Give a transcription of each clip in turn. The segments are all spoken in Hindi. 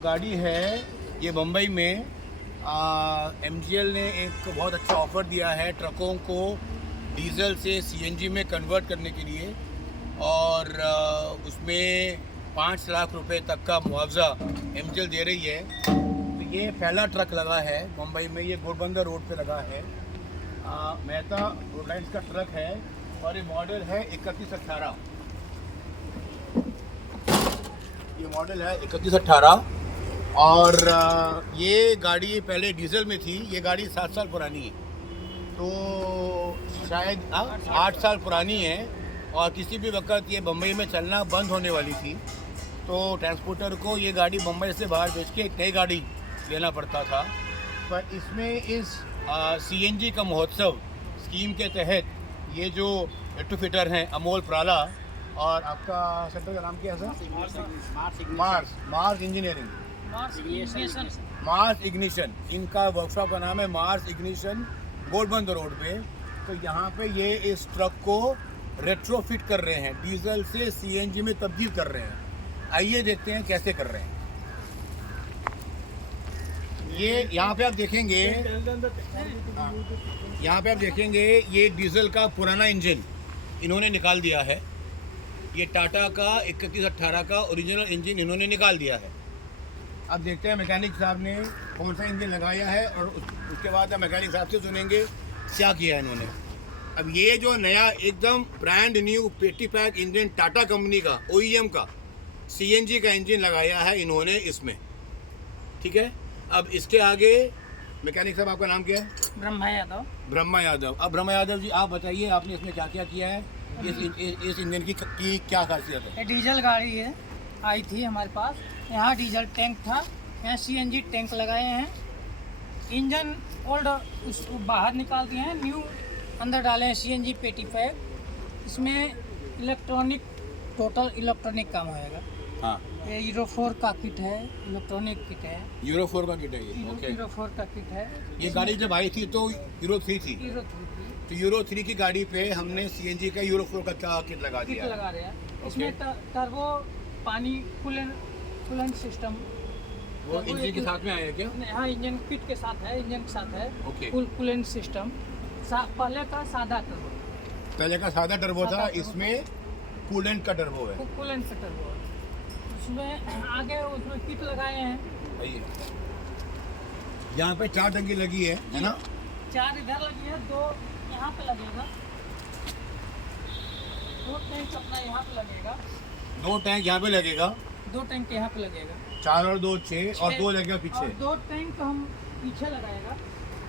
गाड़ी है ये मुंबई में MGL ने एक बहुत अच्छा ऑफ़र दिया है ट्रकों को डीजल से CNG में कन्वर्ट करने के लिए और उसमें 5 लाख रुपए तक का मुआवजा MGL दे रही है। तो ये पहला ट्रक लगा है मुंबई में, ये घोड़बंदर रोड पे लगा है। मेहता रोडलाइंस का ट्रक है और ये मॉडल है 3118। ये मॉडल है 3118 और ये गाड़ी पहले डीजल में थी। ये गाड़ी 7 साल पुरानी है, तो शायद 8 साल पुरानी है और किसी भी वक्त ये मुंबई में चलना बंद होने वाली थी। तो ट्रांसपोर्टर को ये गाड़ी मुंबई से बाहर बेच के एक नई गाड़ी लेना पड़ता था। पर इसमें इस CNG का महोत्सव स्कीम के तहत ये जो एटोफिटर हैं अमोल प्राला और आपका सेंटर का नाम क्या है sir? Mars engineering, Mars ignition, इनका वर्कशॉप का नाम है मार्स इग्निशन घोड़बंदर रोड पे। तो यहाँ पे ये इस ट्रक को रेट्रोफिट कर रहे हैं, डीजल से CNG में तब्दील कर रहे हैं। आइए देखते हैं कैसे कर रहे हैं। ये यहाँ पे आप देखेंगे, यहाँ पे आप देखेंगे ये डीजल का पुराना इंजन इन्होंने निकाल दिया है। ये टाटा का 3118 का ओरिजिनल इंजन इन्होंने निकाल दिया है। अब देखते हैं मैकेनिक साहब ने कौन सा इंजन लगाया है और उसके बाद हम मैकेनिक साहब से सुनेंगे क्या किया है इन्होंने। अब ये जो नया एकदम ब्रांड न्यू पेटी पैक इंजन टाटा कंपनी का OEM का CNG का इंजन लगाया है इन्होंने इसमें, ठीक है। अब इसके आगे मैकेनिक साहब आपका नाम क्या है? ब्रह्मा यादव। ब्रह्मा यादव। अब ब्रह्मा यादव जी आप बताइए आपने इसमें क्या क्या किया है, इस इंजन की क्या खासियत है? ये डीजल गाड़ी है, आई थी हमारे पास। यहाँ डीजल टैंक था, यहाँ CNG टैंक लगाए हैं। इंजन ओल्ड उसको बाहर निकाल दिए हैं, न्यू अंदर डाले हैं CNG पेटी पैक। इसमें इलेक्ट्रॉनिक, टोटल इलेक्ट्रॉनिक काम होएगा। हाँ, ये यूरो 4 का किट है, इलेक्ट्रॉनिक किट है। यूरो 4 का किट है ये। ओके। यूरो 4 का किट है। ये गाड़ी जब आई थी तो यूरो 3 थी। यूरो 3 की तो यूरो 3 की गाड़ी पे हमने CNG का यूरो 4 का किट लगा किट दिया। लगा रहे हैं। इसमें टर्बो पानी कूलेंट सिस्टम वो इंजन के साथ में आया है क्या? हाँ, इंजन किट के साथ है, इंजन के साथ है। ओके। कूलेंट सिस्टम पहले का सादा टर्बो, पहले का सादा टर्बो था, सादा टर्बो। इसमें कूलेंट का टर्बो है। कूलेंट से टर्बो है। उसमें आगे उसमें किट लगाए हैं। आइए, यहाँ पे 4 टंकी लगी है ना? 4 इधर लगी है, 2 यहाँ पे लगेगा, 2 टैंक अपना यहाँ पे लगेगा, 2 टैंक यहाँ पे लगेगा, 2 टैंक यहाँ पे लगेगा, 4 और 2 6 और 2 लगेगा पीछे, और 2 टैंक हम पीछे लगाएगा,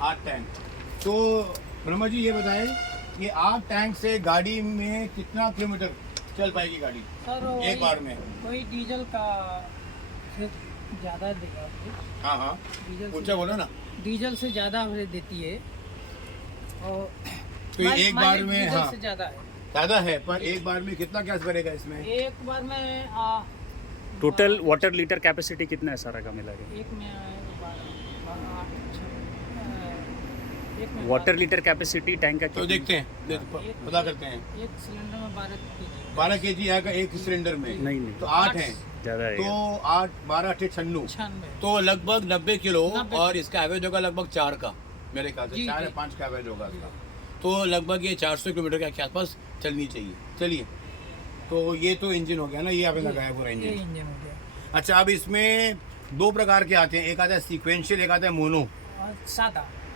8 टैंक। तो ब्रह्मा जी ये बताएं, ये 8 टैंक से गाड़ी में कितना किलोमीटर चल पाएगी गाड़ी सर? एक बार में? कोई डीजल का से ज़्यादा देगा। हाँ हाँ, डीजल ऊंचा बोलो ना। डीजल से ज़्यादा एवरेज देती है और तो ये एक बार में, डीजल हाँ से ज़्यादा है। ज़्यादा है, पर एक बार में कितना गैस भरेगा इसमें? एक बार में टोटल वाटर लीटर कैपेसिटी कितना है सारा का मिला के? एक में एक में वाटर लीटर कैपेसिटी टैंक का तो देखते हैं, पता करते हैं। एक सिलेंडर में 12 kg। 12 kg आएगा एक सिलेंडर में। नहीं तो 8 है, ज़्यादा है। तो 8 12 8 96, 96। तो लगभग 90 किलो 90 और इसका एवरेज होगा लगभग 4 का, मेरे ख्याल से जी, 4 या जी। 5 का एवरेज होगा इसका। तो लगभग ये 400 किलोमीटर के आसपास चलनी चाहिए। चलिए, तो ये तो इंजन हो गया ना, ये आपने लगाया पूरा ये इंजन। इंजन हो गया। अच्छा, अब इसमें 2 प्रकार के आते हैं, एक आता है सीक्वेंशियल, एक आता है मोनो, और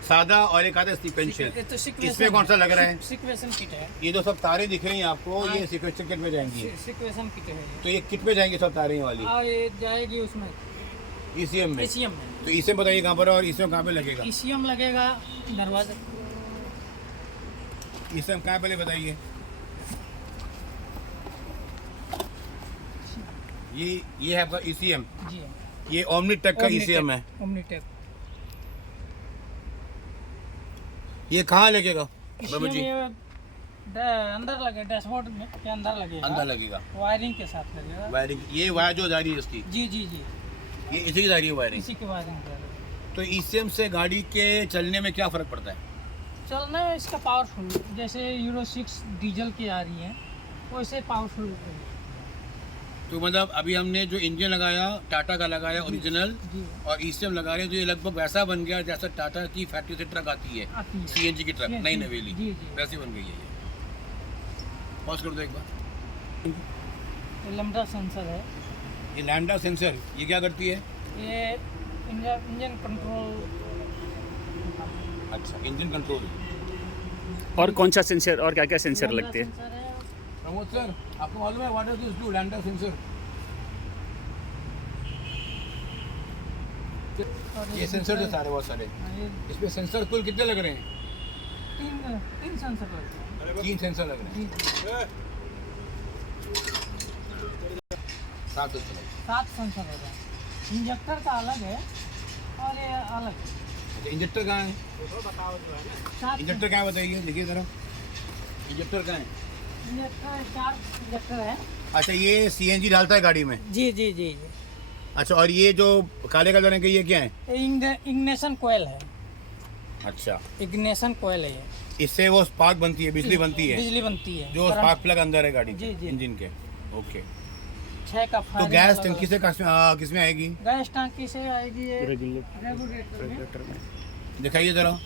सादा और एक आता है सीक्वेंशियल। ये तो इसमें कौन सा लग रहा है? सिक्वेशन किट है। ये जो सब तारें दिख रही हैं आपको, हाँ। ये सीक्वेंशियल किट में जाएंगी। सिक्वेशन किट है तो ये किट में जाएंगी सब तारें वाली और ये जाएगी उसमें ECM में। ECM में। तो ECM बताइए कहाँ पर है और ECM कहाँ पे लगेगा? ECM लगेगा दरवाजा। ECM कहाँ पहले बताइए? ये है आपका ECM, जी हाँ। ये ओमनीटेक का ECM है। ओमनीटेक। ये कहाँ लगेगा बाबू जी? अंदर लगे, डैशबोर्ड में के अंदर लगेगा। अंदर लगेगा, वायरिंग के साथ लगेगा। वायरिंग। ये वायर जो जा रही है इसकी, जी जी जी, ये इसी की जा रही है वायरिंग। इसी के वायरिंग करेगा। तो ECM से गाड़ी के चलने में क्या फ़र्क पड़ता है? चलना है इसका पावरफुल, जैसे यूरो 6 डीजल की आ रही है वैसे पावरफुल तो मतलब अभी हमने जो इंजन लगाया टाटा का लगाया ओरिजिनल जी और ईसीएम लगा रहे हैं, तो ये लगभग वैसा बन गया जैसा टाटा की फैक्ट्री से ट्रक आती है, आती है। सीएनजी की ट्रक, जी, नई जी, नवेली, जी, जी। वैसी बन गई है ये। पॉज कर दो एक बार। ये लैम्ब्डा सेंसर है। ये लैम्डा सेंसर ये क्या करती है? ये इंजन कंट्रोल। अच्छा, इंजन कंट्रोल। और कौन सा सेंसर और क्या क्या सेंसर लैम्ब्डा लगते हैं? सेंसर है। प्रमोद सर, आपको मालूम है what does this do, lambda sensor? और ये सेंसर है सारे, बहुत सारे। हाँ, ये इसमें सेंसर कुल कितने लग रहे हैं? तीन सेंसर लगते हैं। 3 सेंसर लग रहे हैं। जी, 7 सेंसर। 7 सेंसर होता है। इंजेक्टर का अलग है और ये अलग है। अच्छा, इंजेक्टर कहाँ है? 7 इंजेक्टर कहाँ है बताइए, देखिए जरा। इंजेक्टर कहाँ है? इंजेक्टर 4 इंजेक्टर है। अच्छा, ये सीएनजी डालता है गाड़ी में। जी जी जी जी। अच्छा, और ये जो काले कलर है ये क्या है? इग्निशन कोयल है। अच्छा, इग्निशन कोयल है ये। इससे वो स्पार्क बनती है, बिजली बनती है, बिजली बनती है। जो स्पार्क प्लग अंदर है गाड़ी जी, के जी। इंजन के। ओके, 6 का तो फायरिंग गैस अलग टंकी से किसमें आएगी? अलग। गैस टंकी से आएगी ये रेगुलेटर रेगुलेटर में। में। दिखाइए जरा।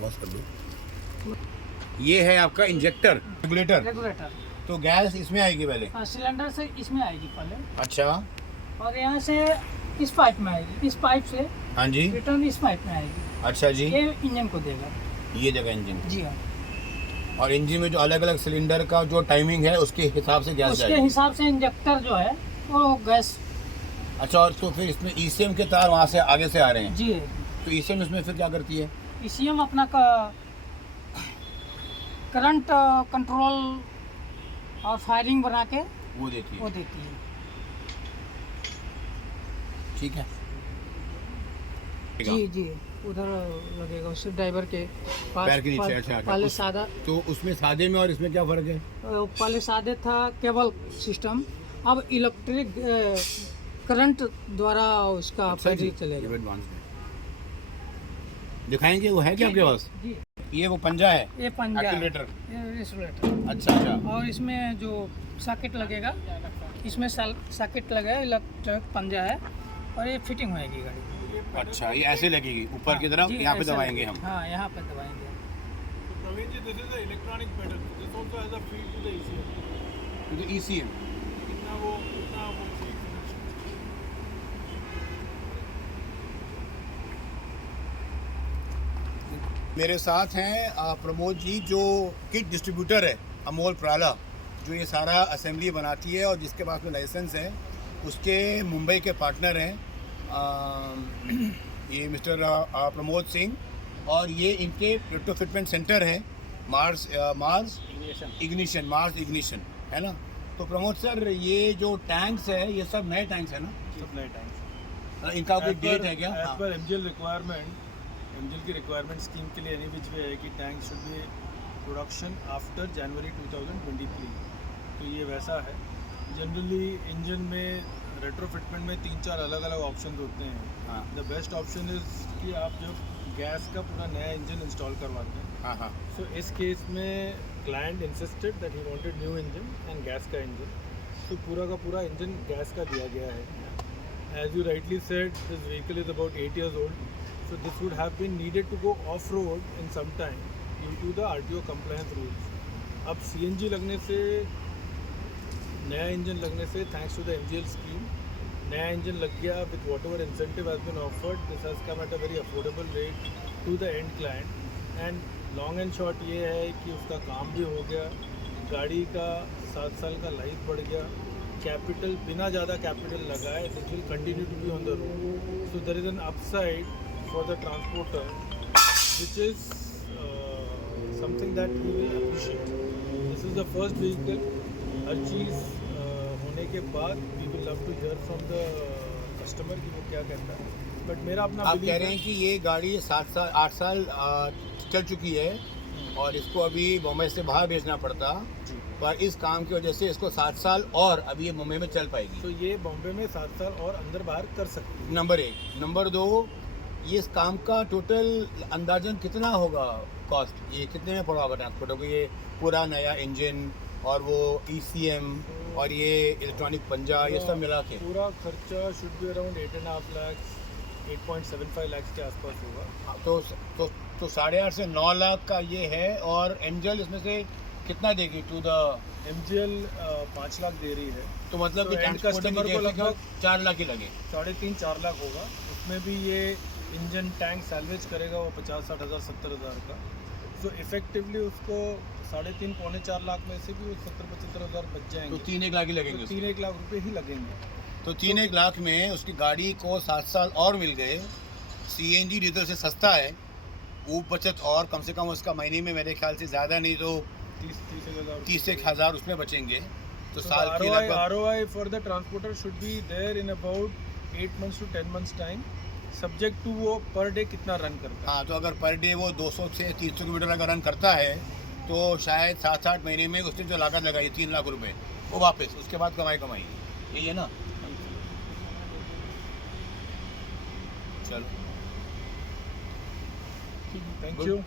बस कर दो। ये है आपका इंजेक्टर रेगुलेटर। रेगुलेटर तो गैस इसमें आएगी पहले? सिलेंडर से इसमें आएगी पहले, अच्छा, और यहाँ से इस पाइप में आएगी, इस पाइप से हाँ जी, रिटर्न इस पाइप में आएगी। अच्छा जी, ये इंजन को देगा। ये जगह इंजन। जी हाँ। और इंजन में जो अलग अलग सिलेंडर का जो टाइमिंग है उसके हिसाब से गैस उसके जाएगी। हिसाब से इंजेक्टर जो है वो गैस। अच्छा, और तो फिर इसमें ईसीएम के तार वहाँ से आगे से आ रहे हैं, जी तो ईसीएम इसमें फिर क्या करती है? ईसीएम अपना करंट कंट्रोल और फायरिंग बना के वो देती वो है, देती है। ठीक है। जी जी, उधर लगेगा उससे ड्राइवर के पास। पैर के नीचे, अच्छा, अच्छा। पहले उस- सादा, तो उसमें सादे में और इसमें क्या फर्क है? पहले सादे था केबल सिस्टम, अब इलेक्ट्रिक करंट द्वारा उसका अच्छा जी, फायरिंग चलेगा। ये advanced है। दिखाएंगे वो है क्या आपके पास? जी, ये वो पंजा है, ये पंजा है, एक्सीलरेटर। ये एक्सीलरेटर। अच्छा अच्छा, और इसमें जो सॉकेट लगेगा, इसमें सॉकेट लगेगा, इलेक्ट्रिक पंजा है, और ये फिटिंग होएगी गाड़ी। अच्छा, ये ऐसे लगेगी ऊपर की तरफ, जी, यहाँ पे ऐसे दबाएंगे लगेगा। हम। हाँ, यहाँ पे दबाएंगे। Praveen ji, this is the electronic pedal. This also has a feed to the ECM. तो ईसीएम कितना वो feed connection. मेरे साथ हैं प्रमोद जी, जो किट डिस्ट्रीब्यूटर है अमोल प्राला, जो ये सारा असेंबली बनाती है और जिसके पास में लाइसेंस है, उसके मुंबई के पार्टनर हैं ये मिस्टर प्रमोद सिंह, और ये इनके रेट्रोफिटमेंट सेंटर है मार्स इग्निशन है ना। तो प्रमोद सर, ये जो टैंक्स है ये सब नए टैंक्स है ना? सब नए टैंक्स। इनका कोई डेट है क्या? As per MGL requirement, MGL की रिक्वायरमेंट स्कीम के लिए एनी विच वे है कि tank should be production after जनवरी 2023। तो ये वैसा है। जनरली इंजन में रेट्रोफिटमेंट में 3-4 अलग अलग ऑप्शन होते हैं। हाँ द बेस्ट ऑप्शन इज़ कि आप जब गैस का पूरा नया इंजन इंस्टॉल करवाते हैं, हाँ हाँ, सो इस केस में client insisted that he wanted new engine and gas का इंजन, तो पूरा का पूरा इंजन गैस का दिया गया है। As you rightly said, this vehicle is about 8 years old, so this would have been needed to go off-road in some time due to the RTO compliance rules. अब CNG लगने से, नया इंजन लगने से, thanks to the MGL scheme, नया इंजन लग गया with whatever incentive has been offered, this has come at a very affordable rate to the end client. And long and short ये है कि उसका काम भी हो गया, गाड़ी का 7 साल का लाइफ बढ़ गया, कैपिटल बिना ज़्यादा कैपिटल लगाए this will continue to be on the road, so there is an upside for the transporter which is something that we will appreciate. This is the first vehicle हर चीज़ होने के बाद we will love to hear from the customer कि वो क्या कहता है, बट मेरा अपना आप belief कह रहे हैं कि ये गाड़ी 8 साल चल चुकी है और इसको अभी मुंबई से बाहर भेजना पड़ता, जी। पर इस काम की वजह से इसको 7 साल और अभी ये मुंबई में चल पाएगी। तो ये बॉम्बे में 7 साल और अंदर बाहर कर सकती है। नंबर 1। नंबर 2, ये इस काम का टोटल अंदाजन कितना होगा कॉस्ट? ये कितने में पड़ा होगा ट्रांसपोर्ट को? ये पूरा नया इंजन और वो ECM और ये इलेक्ट्रॉनिक पंजा, ये सब मिला के पूरा खर्चा should be around 8.5 lakh 8.75 lakh के आसपास होगा। तो 8.5 से 9 लाख का ये है। और एंजल इसमें से कितना देगी टू द MGL 5 लाख दे रही है, तो मतलब कि तो end ट्रांसपोर्टिंग customer को को लगभग 4 लाख ही लगे। 3.5-4 लाख होगा। उसमें भी ये इंजन टैंक सैलवेज करेगा वो 50-60 हज़ार 70 हज़ार का। सो इफेक्टिवली उसको 3.5-4 लाख में से भी वो 70-75 हज़ार बच तो जाएंगे। 3-1 लाख ही लगेंगे तो उसके। 3-1 लाख रुपए ही लगेंगे। तो 3-1 लाख में उसकी गाड़ी को 7 साल और मिल गए। CNG डीजल से सस्ता है, वो बचत और कम से कम उसका महीने में मेरे ख्याल से ज़्यादा नहीं तो 30 हज़ार उसमें बचेंगे। तो साल की लगभग ROI for the transporter should be there in about 8 months to 10 months time, subject to वो पर डे कितना रन करता है। हाँ, तो अगर पर डे वो 200 से 300 किलोमीटर अगर रन करता है तो शायद 7-8 महीने में उसने जो लागत लगाई 3 लाख रुपए वो वापस उसके बाद कमाई यही है ना। चलो थैंक Good. यू।